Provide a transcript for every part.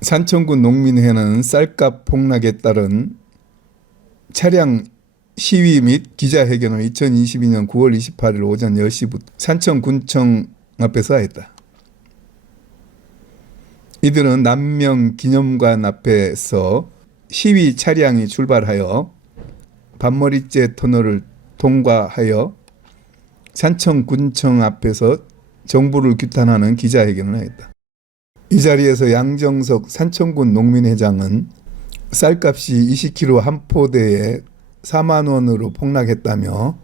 산청군 농민회는 쌀값 폭락에 따른 차량 시위 및 기자회견을 2022년 9월 28일 오전 10시부터 산청군청 앞에서 했다. 이들은 남명기념관 앞에서 시위 차량이 출발하여 반머리째 터널을 통과하여 산청군청 앞에서 정부를 규탄하는 기자회견을 했다. 이 자리에서 양정석 산청군 농민회장은 쌀값이 20kg 한 포대에 4만 원으로 폭락했다며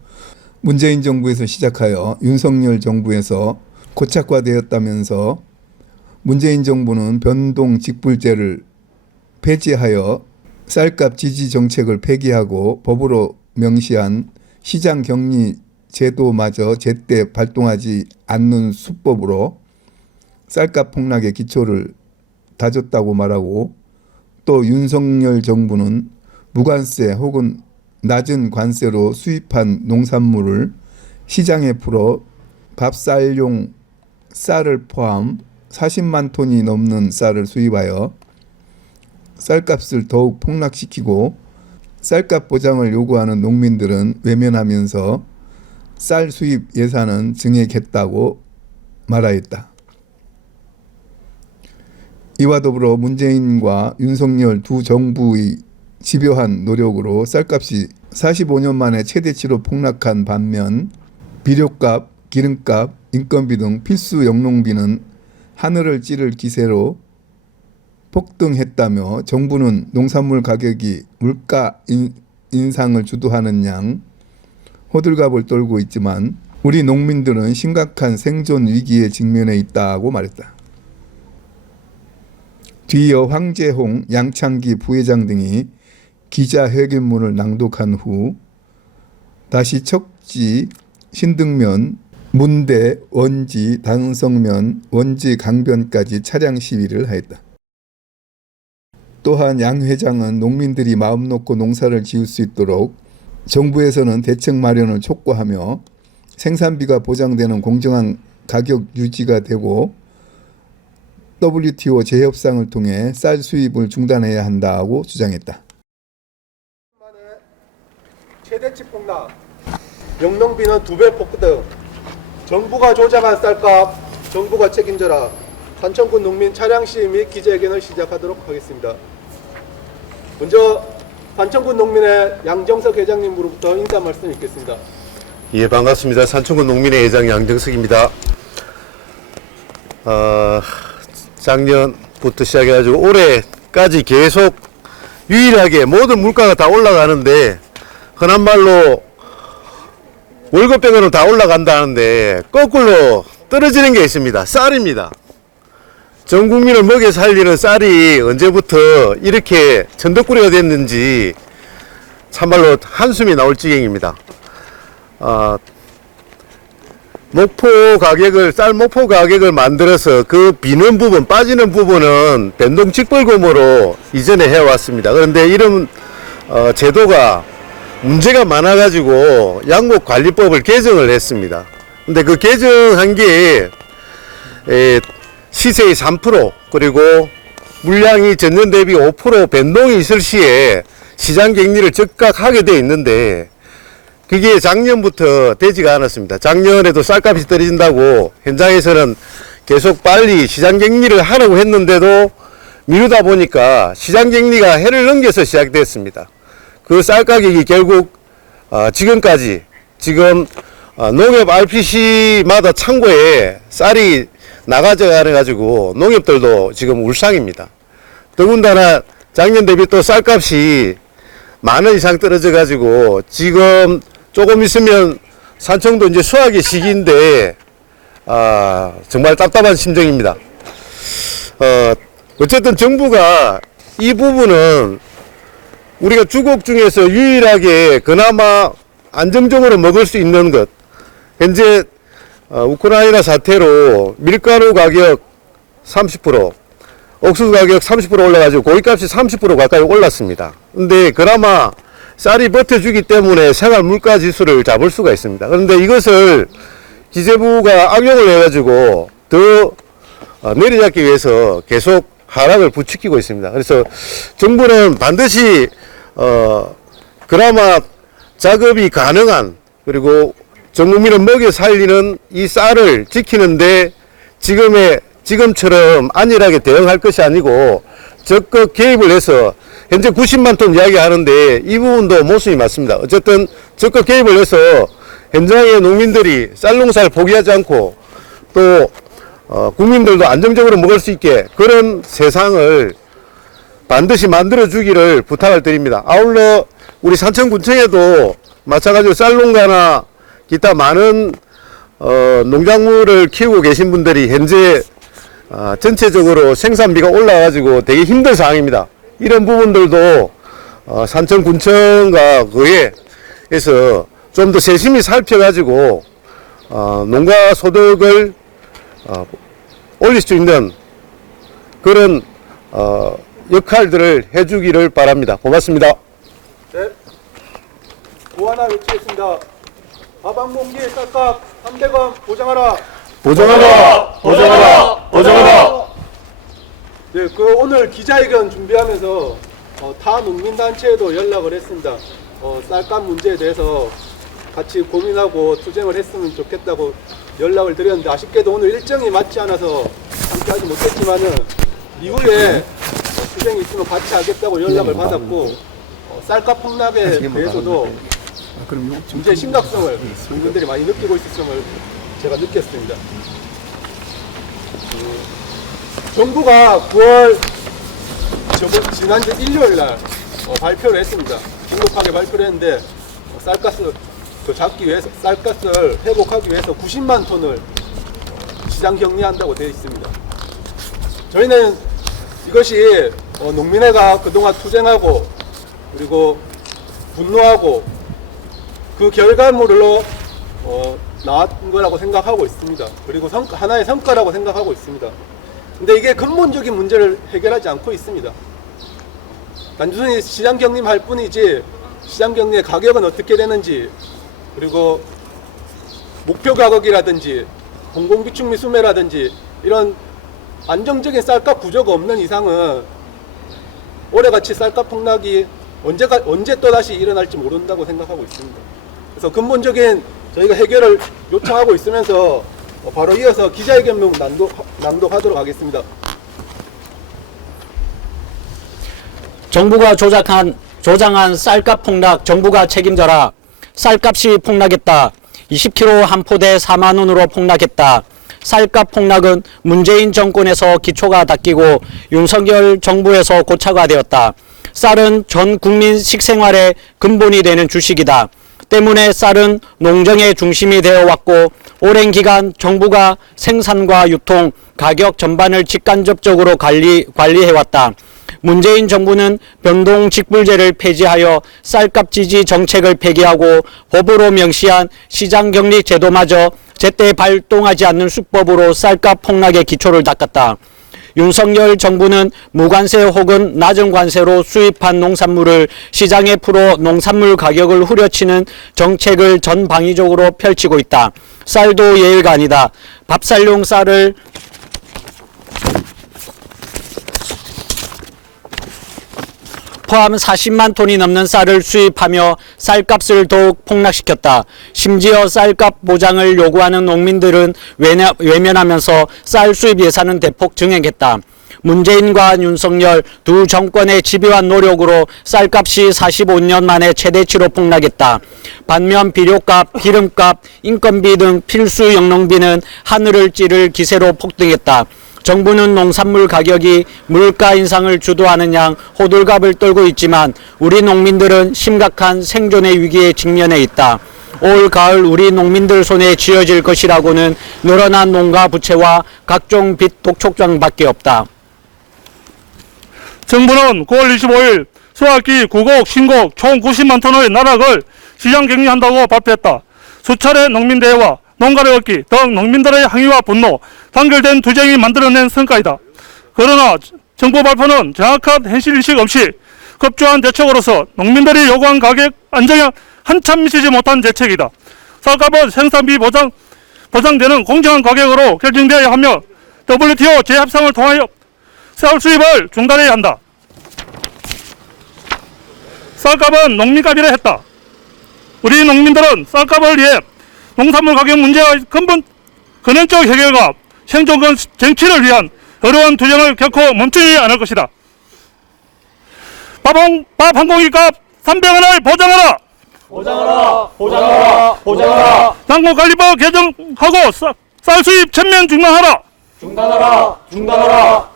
문재인 정부에서 시작하여 윤석열 정부에서 고착화되었다면서 문재인 정부는 변동 직불제를 폐지하여 쌀값 지지 정책을 폐기하고 법으로 명시한 시장 격리 제도마저 제때 발동하지 않는 수법으로 쌀값 폭락의 기초를 다졌다고 말하고, 또 윤석열 정부는 무관세 혹은 낮은 관세로 수입한 농산물을 시장에 풀어 밥쌀용 쌀을 포함 40만 톤이 넘는 쌀을 수입하여 쌀값을 더욱 폭락시키고 쌀값 보장을 요구하는 농민들은 외면하면서 쌀 수입 예산은 증액했다고 말하였다. 이와 더불어 문재인과 윤석열 두 정부의 집요한 노력으로 쌀값이 45년 만에 최대치로 폭락한 반면 비료값, 기름값, 인건비 등 필수 영농비는 하늘을 찌를 기세로 폭등했다며 정부는 농산물 가격이 물가 인상을 주도하는 양 호들갑을 떨고 있지만 우리 농민들은 심각한 생존 위기에 직면해 있다고 말했다. 뒤이어 황재홍, 양창기 부회장 등이 기자회견문을 낭독한 후 다시 척지, 신등면, 문대, 원지, 단성면, 원지 강변까지 차량 시위를 하였다. 또한 양 회장은 농민들이 마음 놓고 농사를 지을 수 있도록 정부에서는 대책 마련을 촉구하며 생산비가 보장되는 공정한 가격 유지가 되고 WTO 재협상을 통해 쌀 수입을 중단해야 한다고 주장했다. 최대치 폭락, 영농비는 2배 폭등, 정부가 조작한 쌀값, 정부가 책임져라. 산청군 농민 차량 시위 및 기자회견을 시작하도록 하겠습니다. 먼저 산청군 농민의 양정석 회장님으로부터 인사 말씀 있겠습니다. 예, 반갑습니다. 산청군 농민의 회장 양정석입니다. 작년부터 시작해가지고 올해까지 계속 유일하게 모든 물가가 다 올라가는데, 흔한 말로 월급병으로 다 올라간다는데 거꾸로 떨어지는 게 있습니다. 쌀입니다. 전 국민을 먹여 살리는 쌀이 언제부터 이렇게 천덕꾸리가 됐는지 참말로 한숨이 나올 지경입니다. 쌀 목포 가격을 만들어서 그 비는 부분, 빠지는 부분은 변동 직불금으로 이전에 해왔습니다. 그런데 이런 제도가 문제가 많아가지고 양목관리법을 개정을 했습니다. 근데 그 개정한 게 시세의 3% 그리고 물량이 전년 대비 5% 변동이 있을 시에 시장 격리를 즉각 하게 되어 있는데, 그게 작년부터 되지가 않았습니다. 작년에도 쌀값이 떨어진다고 현장에서는 계속 빨리 시장 격리를 하려고 했는데도 미루다 보니까 시장 격리가 해를 넘겨서 시작됐습니다. 그 쌀 가격이 결국 지금까지 농협 RPC마다 창고에 쌀이 나가져 가지고 농협들도 지금 울상입니다. 더군다나 작년 대비 또 쌀값이 10,000원 이상 떨어져 가지고 지금 조금 있으면 산청도 이제 수확의 시기인데 정말 답답한 심정입니다. 어쨌든 정부가 이 부분은 우리가 주곡 중에서 유일하게 그나마 안정적으로 먹을 수 있는 것, 현재 우크라이나 사태로 밀가루 가격 30%, 옥수수 가격 30% 올라가지고 고기값이 30% 가까이 올랐습니다. 근데 그나마 쌀이 버텨주기 때문에 생활 물가 지수를 잡을 수가 있습니다. 그런데 이것을 기재부가 악용을 해가지고 더 내려잡기 위해서 계속 하락을 부추기고 있습니다. 그래서 정부는 반드시 그나마 작업이 가능한, 그리고 전 국민을 먹여 살리는 이 쌀을 지키는데 지금처럼 안일하게 대응할 것이 아니고 적극 개입을 해서, 현재 90만 톤 이야기하는데 이 부분도 모순이 맞습니다. 어쨌든 적극 개입을 해서 현장의 농민들이 쌀 농사를 포기하지 않고 또 국민들도 안정적으로 먹을 수 있게 그런 세상을 반드시 만들어 주기를 부탁을 드립니다. 아울러 우리 산청군청에도 마찬가지로 쌀 농가나 기타 많은 농작물을 키우고 계신 분들이 현재 전체적으로 생산비가 올라가지고 되게 힘든 상황입니다. 이런 부분들도 산청군청과 의회에서 좀 더 세심히 살펴가지고 농가 소득을 올릴 수 있는 그런 역할들을 해주기를 바랍니다. 고맙습니다. 네. 구 하나 외치겠습니다. 가방봉기의 쌀값 300원 보장하라. 보장하라! 보장하라! 보장하라! 네, 오늘 기자회견 준비하면서 타 농민단체에도 연락을 했습니다. 쌀값 문제에 대해서 같이 고민하고 투쟁을 했으면 좋겠다고 연락을 드렸는데, 아쉽게도 오늘 일정이 맞지 않아서 함께하지 못했지만은 이후에 투쟁이 있으면 같이 하겠다고 연락을 받았고, 쌀값 폭락에 대해서도 문제의 심각성을 국민들이 많이 느끼고 있음을 제가 느꼈습니다. 정부가 9월 지난주 일요일 날 발표를 했습니다. 긴급하게 발표를 했는데 쌀값을 더 잡기 위해서, 쌀값을 회복하기 위해서 90만 톤을 시장 격리한다고 되어 있습니다. 저희는 이것이 농민회가 그동안 투쟁하고 그리고 분노하고 그 결과물로 나왔던 거라고 생각하고 있습니다. 그리고 하나의 성과라고 생각하고 있습니다. 근데 이게 근본적인 문제를 해결하지 않고 있습니다. 단순히 시장 격림할 뿐이지 시장 격리의 가격은 어떻게 되는지, 그리고 목표 가격이라든지 공공비축 및 수매라든지 이런 안정적인 쌀값 구조가 없는 이상은 올해같이 쌀값 폭락이 언제 또다시 일어날지 모른다고 생각하고 있습니다. 그래서 근본적인 저희가 해결을 요청하고 있으면서 바로 이어서 기자회견문 낭독하도록 하겠습니다. 정부가 조장한 쌀값 폭락 정부가 책임져라. 쌀값이 폭락했다. 20kg 한 포대 4만 원으로 폭락했다. 쌀값 폭락은 문재인 정권에서 기초가 닦이고 윤석열 정부에서 고착화 되었다. 쌀은 전 국민 식생활의 근본이 되는 주식이다. 때문에 쌀은 농정의 중심이 되어 왔고 오랜 기간 정부가 생산과 유통, 가격 전반을 직간접적으로 관리해왔다. 문재인 정부는 변동직불제를 폐지하여 쌀값 지지 정책을 폐기하고 법으로 명시한 시장격리 제도마저 제때 발동하지 않는 수법으로 쌀값 폭락의 기초를 닦았다. 윤석열 정부는 무관세 혹은 낮은 관세로 수입한 농산물을 시장에 풀어 농산물 가격을 후려치는 정책을 전방위적으로 펼치고 있다. 쌀도 예외가 아니다. 밥쌀용 쌀을 포함 40만 톤이 넘는 쌀을 수입하며 쌀값을 더욱 폭락시켰다. 심지어 쌀값 보장을 요구하는 농민들은 외면하면서 쌀 수입 예산은 대폭 증액했다. 문재인과 윤석열 두 정권의 집요한 노력으로 쌀값이 45년 만에 최대치로 폭락했다. 반면 비료값, 기름값, 인건비 등 필수 영농비는 하늘을 찌를 기세로 폭등했다. 정부는 농산물 가격이 물가 인상을 주도하는 양 호들갑을 떨고 있지만 우리 농민들은 심각한 생존의 위기에 직면해 있다. 올 가을 우리 농민들 손에 쥐어질 것이라고는 늘어난 농가 부채와 각종 빚 독촉장밖에 없다. 정부는 9월 25일 수확기 9곡, 신곡 총 90만 톤의 나락을 시장 격리한다고 발표했다. 수차례 농민대회와 농가를 얻기 등 농민들의 항의와 분노, 단결된 투쟁이 만들어낸 성과이다. 그러나 정부 발표는 정확한 현실인식 없이 급조한 대책으로서 농민들이 요구한 가격 안정에 한참 미치지 못한 대책이다. 쌀값은 생산비 보장되는 공정한 가격으로 결정되어야 하며 WTO 재협상을 통하여 쌀 수입을 중단해야 한다. 쌀값은 농민값이라 했다. 우리 농민들은 쌀값을 위해 농산물 가격 문제의 근원적 해결과 생존권 쟁취를 위한 어려운 투쟁을 결코 멈추지 않을 것이다. 밥 한 공기값 300원을 보장하라. 보장하라. 당국관리법 개정하고 쌀 수입全面 중단하라.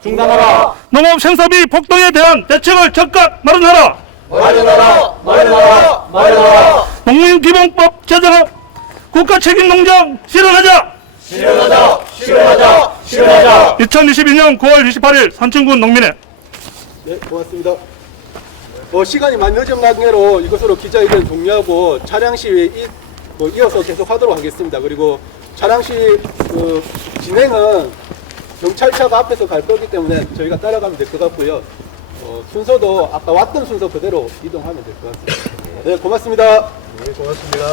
중단하라. 농업 생산비 폭등에 대한 대책을 적극 마련하라. 농민기본법 제정을 국가 책임 농장 실현하자. 2022년 9월 28일 산청군 농민회. 네, 고맙습니다. 시간이 많이 늦은 관계로 이것으로 기자회견 종료하고 차량 시위 이어서 계속하도록 하겠습니다. 그리고 차량 시위 진행은 경찰차가 앞에서 갈 거기 때문에 저희가 따라가면 될 것 같고요. 순서도 아까 왔던 순서 그대로 이동하면 될 것 같습니다. 네, 고맙습니다. 네, 고맙습니다.